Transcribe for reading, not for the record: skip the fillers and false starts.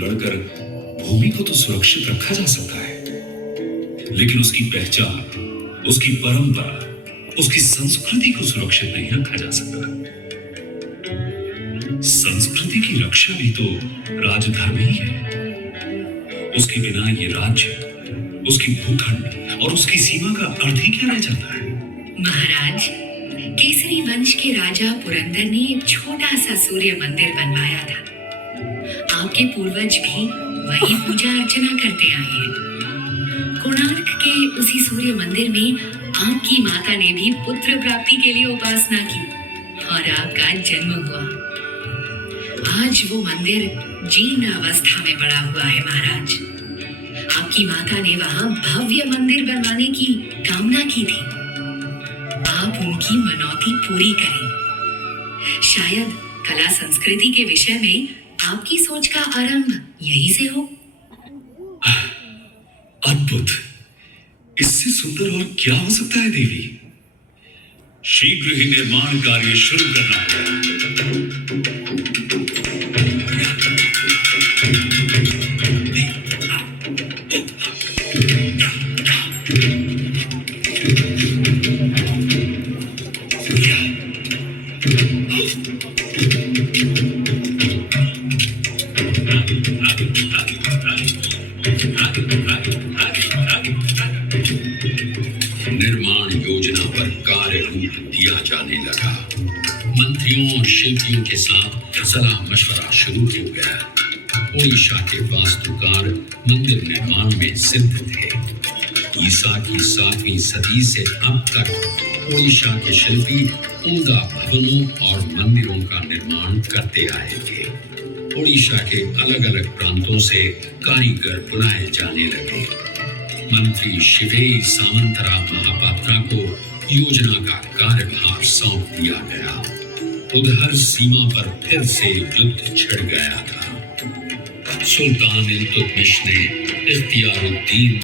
लड़कर भूमि को तो सुरक्षित रखा जा सकता है, लेकिन उसकी पहचान, उसकी परंपरा, उसकी संस्कृति को सुरक्षित नहीं रखा जा सकता। संस्कृति की रक्षा भी तो राजधर्म ही है। उसके बिना ये राज्य, उसकी भूखंड और उसकी सीमा का अर्थ ही क्या रह जाता है? महाराज, केसरी वंश के राजा पुरंदर ने एक छोटा सा सूर्य मंदिर बनवाया था। आपके पूर्वज भी वही पूजा अर्चना करते आए हैं। कोणार्क के उसी सूर्य मंदिर में आपकी माता ने भी पुत्र प्राप्ति के लिए उपासना की और आपका जन्म हुआ। आज वो मंदिर जीर्ण अवस्था में पड़ा हुआ है महाराज। आपकी माता ने वहां भव्य मंदिर बनवाने की कामना की थी। आप उनकी मनौती पूरी करें। शायद कला संस्कृति के विषय में आपकी सोच का आरंभ यहीं से हो। अद्भुत! इससे सुंदर और क्या हो सकता है देवी? शीघ्र ही निर्माण कार्य शुरू करना है। निर्माण योजना पर कार्य रूप दिया जाने लगा। मंत्रियों और शिल्पियों के साथ सलाह मशवरा शुरू हो गया। ओडिशा के वास्तुकार मंदिर निर्माण में सिद्ध थे। ईसा की 7वीं सदी से अब तक ओडिशा के शिल्पी उम्दा भवनों और मंदिरों का निर्माण करते आए थे। ओडिशा के अलग अलग प्रांतों से कारीगर बुलाए जाने लगे। मंत्री शिवेई सामंतरा महापात्रा को योजना का कार्यभार सौंप दिया गया। उधर सीमा पर फिर से युद्ध छिड़ गया था। सुल्तान इल्तुतमिश ने इख्तियारुद्दीन